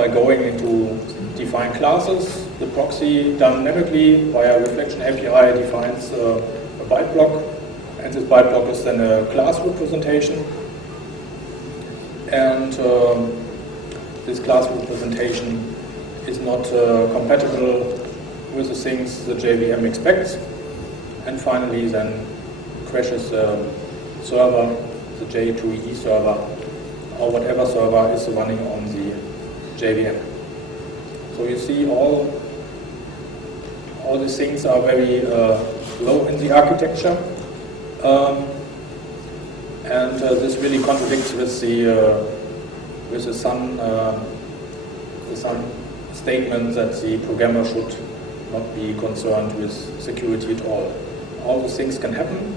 by going into define classes. The proxy dynamically via reflection API defines a byte block, and this byte block is then a class representation. And this class representation is not compatible with the things the JVM expects, and finally then crashes the server, the J2EE server, or whatever server is running on the JVM. So you see all these things are very low in the architecture, and this really contradicts with the Sun statement that the programmer should not be concerned with security at all. All these things can happen.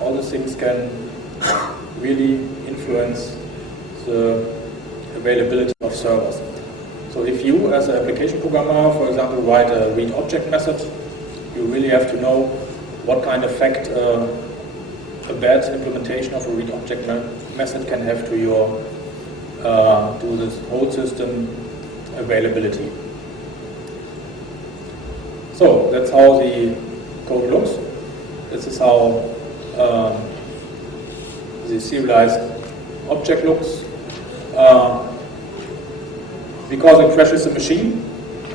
All these things can really influence the availability of servers. So if you, as an application programmer, for example, write a read object method, you really have to know what kind of effect a bad implementation of a read object method can have to your to this whole system availability. So that's how the code looks. This is how the serialized object looks. Because it crashes the machine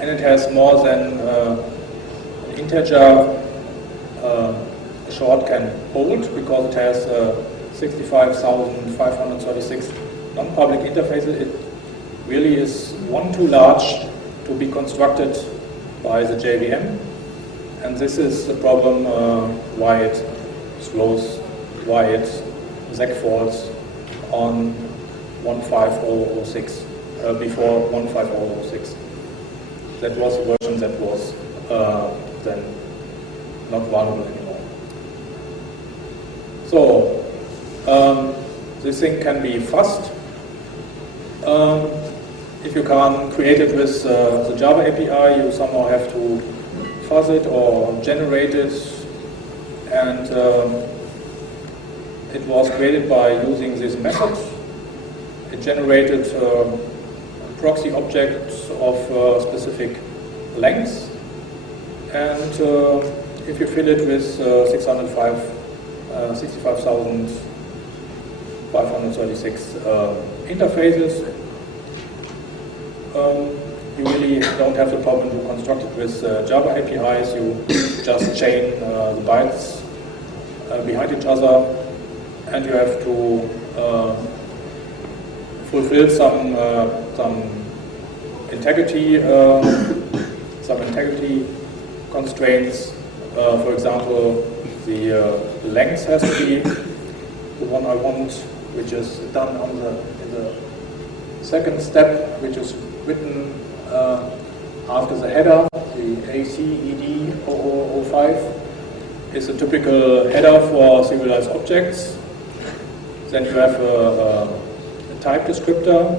and it has more than an integer a short can hold, because it has 65,536 non-public interfaces. It really is one too large to be constructed by the JVM, and this is the problem why it slows, why it ZAC falls on 15006 before 15006. That was the version that was then not vulnerable anymore. So this thing can be fuzzed. If you can't create it with the Java API, you somehow have to fuzz it or generate it, and it was created by using this method. It generated proxy objects of specific lengths, and if you fill it with 65,536 interfaces, you really don't have the problem to construct it with Java APIs. You just chain the bytes behind each other, and you have to fulfill some integrity constraints. For example, the length has to be the one I want, which is done in the second step, which is written after the header. The ACED0005 is a typical header for serialized objects. Then you have a type descriptor.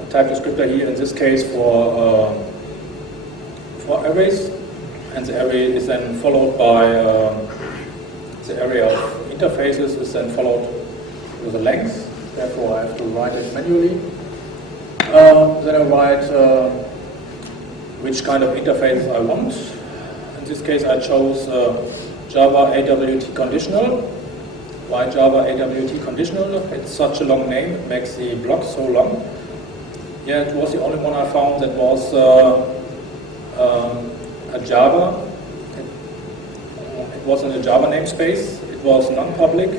A type descriptor here in this case for arrays, and the array is then followed by the array of interfaces is then followed with a length. Therefore, I have to write it manually. Then I write which kind of interfaces I want. In this case, I chose Java AWT conditional. Why Java AWT conditional? It's such a long name, it makes the block so long. Yeah, it was the only one I found that was a Java. It was in a Java namespace. It was non-public,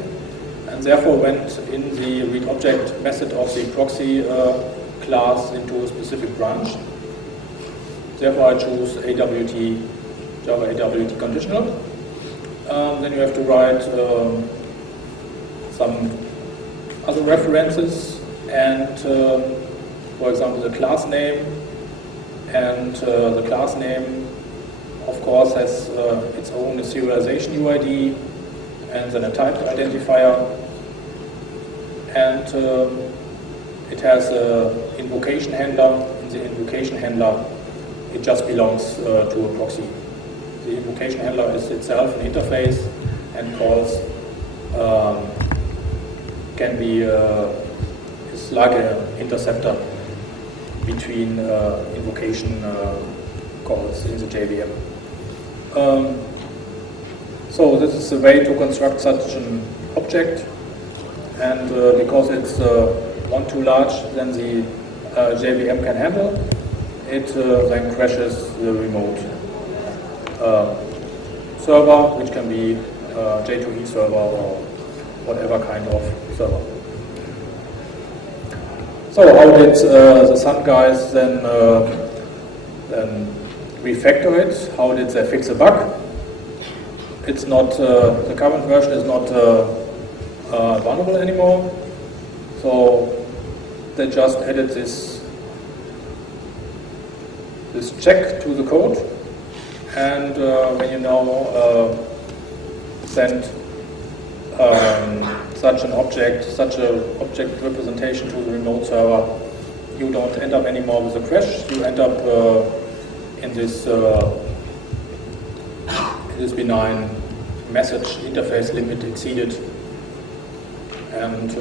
and therefore went in the read object method of the proxy class into a specific branch. Therefore, I choose Java AWT conditional. Then you have to write some other references, and for example, the class name. And the class name, of course, has its own serialization UID, and then a type identifier. And it has an invocation handler. In the invocation handler, it just belongs to a proxy. The invocation handler is itself an interface, and calls can be is like an interceptor. between invocation calls in the JVM. So this is a way to construct such an object, and because it's one too large than the JVM can handle, it then crashes the remote server, which can be J2E server or whatever kind of server. So how did the Sun guys then refactor it? How did they fix a bug? It's not, the current version is not vulnerable anymore. So they just added this check to the code, and when you now send such an object representation to the remote server, you don't end up anymore with a crash. You end up in this benign message interface limit exceeded, and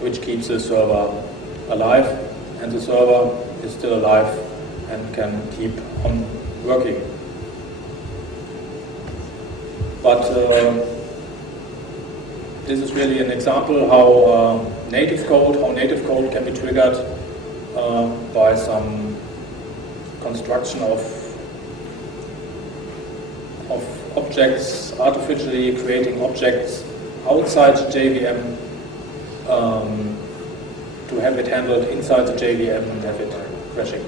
which keeps the server alive, and the server is still alive and can keep on working. But this is really an example how native code can be triggered by some construction of objects, artificially creating objects outside the JVM to have it handled inside the JVM and have it crashing.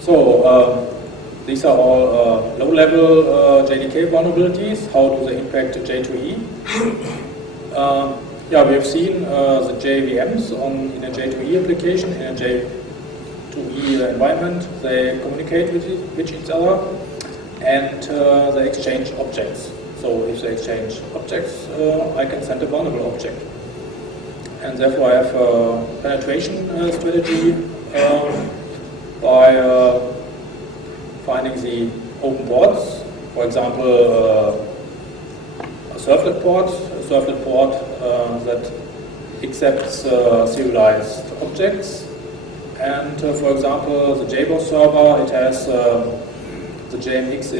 So these are all low-level JDK vulnerabilities. How do they impact J2E? Yeah, we have seen the JVMs in a J2E application, in a J2E environment. They communicate with each other, and they exchange objects. So if they exchange objects, I can send a vulnerable object. And therefore I have a penetration strategy by finding the open ports. For example, a servlet port that accepts serialized objects. And for example, the JBoss server, it has the JMX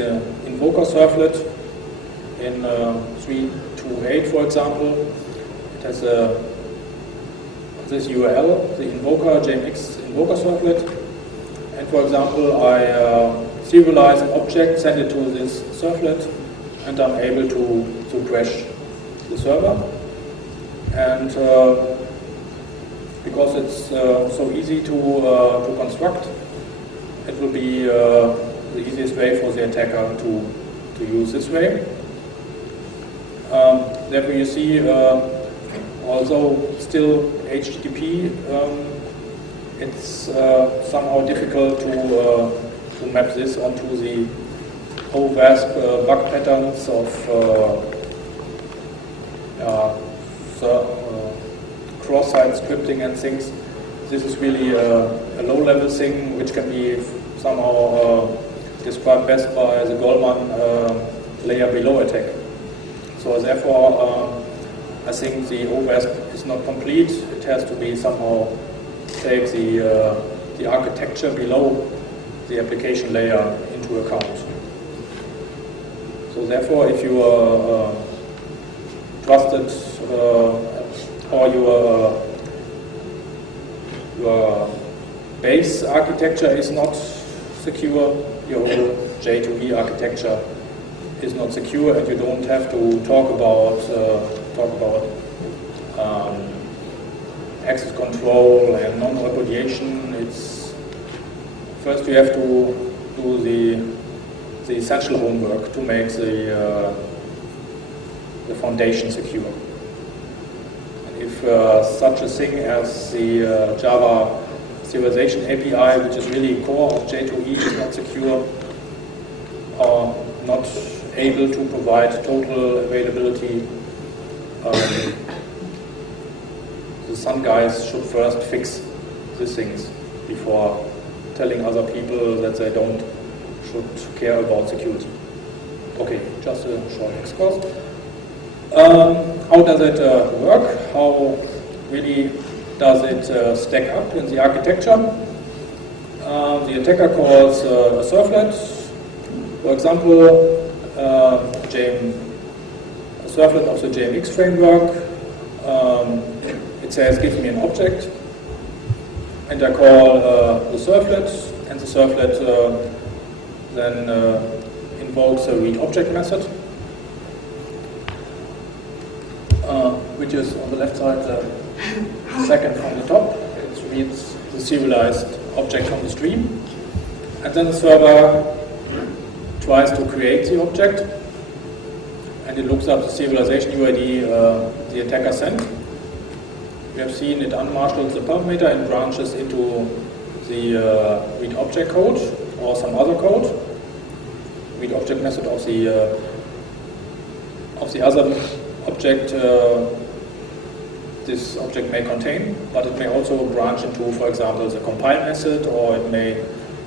invoker servlet in 328, for example. It has this URL, the invoker, JMX invoker servlet. And for example, I serialize an object, send it to this servlet, and I'm able to crash the server. And because it's so easy to construct, it will be the easiest way for the attacker to use this way. Therefore you see, although still HTTP, it's somehow difficult to map this onto the OWASP bug patterns of cross-site scripting and things. This is really a low-level thing which can be somehow described best by the Goldman layer below attack. So therefore, I think the OWASP is not complete. It has to be somehow take the architecture below the application layer into account. So therefore, if you are trusted or your base architecture is not secure, your whole J2E architecture is not secure, and you don't have to talk about access control and non-repudiation. It's first you have to do the essential homework to make the foundation secure. And if such a thing as the Java serialization API, which is really core of J2E, is not secure, or not able to provide total availability, the Sun guys should first fix these things before telling other people that they should care about security. Okay, just a short excursus. How does it work? How really does it stack up in the architecture? The attacker calls a servlet, for example, a servlet of the JMX framework. It says, give me an object, and I call the servlet, and the servlet then invokes a read object method, which is on the left side, the second from the top. It reads the serialized object from the stream, and then the server tries to create the object, and it looks up the serialization UID the attacker sent. We have seen it unmarshals the parameter and branches into the read object code or some other code, read object method of the other object this object may contain, but it may also branch into, for example, the compile method, or it may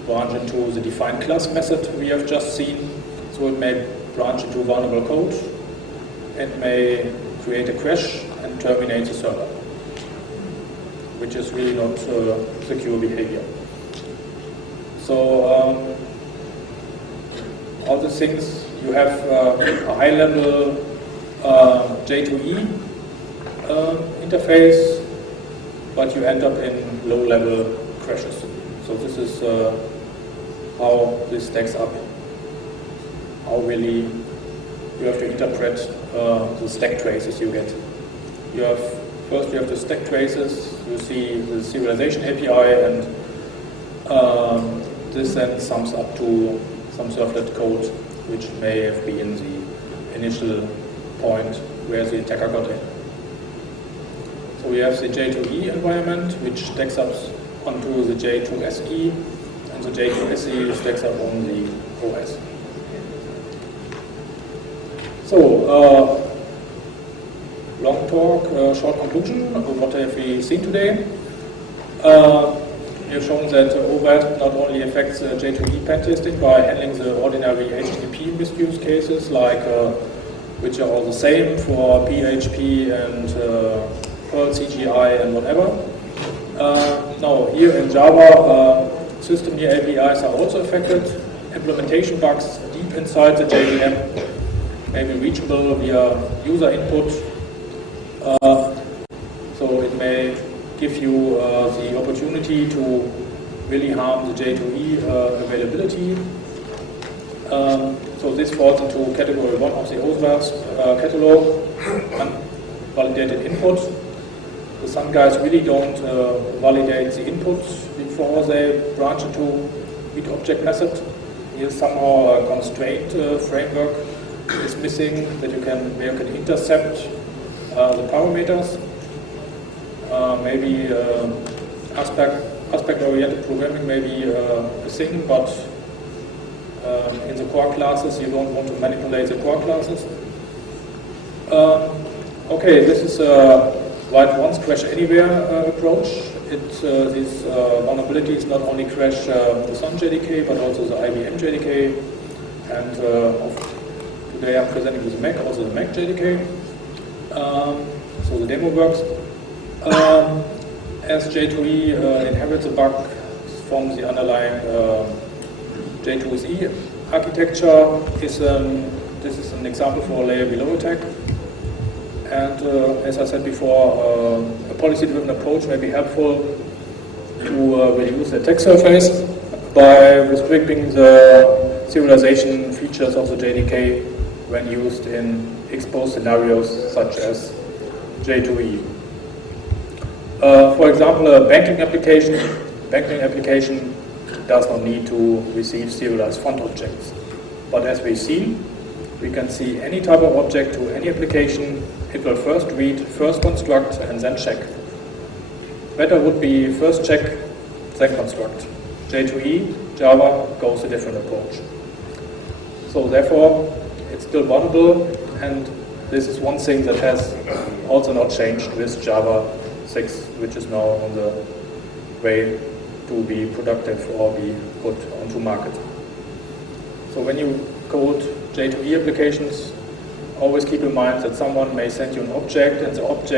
branch into the define class method we have just seen. So it may branch into vulnerable code. It may create a crash and terminate the server, which is really not secure behavior. So all the things, you have a high-level J2E interface, but you end up in low-level crashes. So this is how this stacks up. How really you have to interpret the stack traces you get. First you have the stack traces, you see the serialization API, and this then sums up to some servlet code which may have been the initial point where the attacker got in. So we have the J2E environment, which stacks up onto the J2SE, and the J2SE stacks up on the OS. So, long talk, short conclusion of what have we seen today. We have shown that OWASP not only affects J2E pen testing by handling the ordinary HTTP misuse cases, like which are all the same for PHP and Perl CGI and whatever. Now, here in Java, system near APIs are also affected. Implementation bugs deep inside the JVM may be reachable via user input. So it may give you the opportunity to really harm the J2E availability. So this falls into category 1 of the OWASP catalog, unvalidated input. So some guys really don't validate the inputs before they branch into read object method. Here's somehow a constraint framework is missing where you can intercept the parameters. Maybe aspect-oriented programming may be a thing, but in the core classes you don't want to manipulate the core classes. Okay, this is a write once, crash anywhere approach. These vulnerabilities not only crash the Sun JDK but also the IBM JDK, and today I'm presenting with the Mac, also the Mac JDK. So the demo works. As J2E inherits a bug from the underlying J2SE architecture, this is an example for a layer below attack. And as I said before, a policy-driven approach may be helpful to reduce the attack surface by restricting the serialization features of the JDK when used in exposed scenarios such as J2E. For example, a banking application does not need to receive serialized front objects. But as we've seen, we can see any type of object to any application. It will first read, first construct, and then check. Better would be first check, then construct. J2E, Java goes a different approach. So therefore, it's still vulnerable, and this is one thing that has also not changed with Java 6, which is now on the way to be productive or be put onto market. So when you code J2E applications, always keep in mind that someone may send you an object, and the object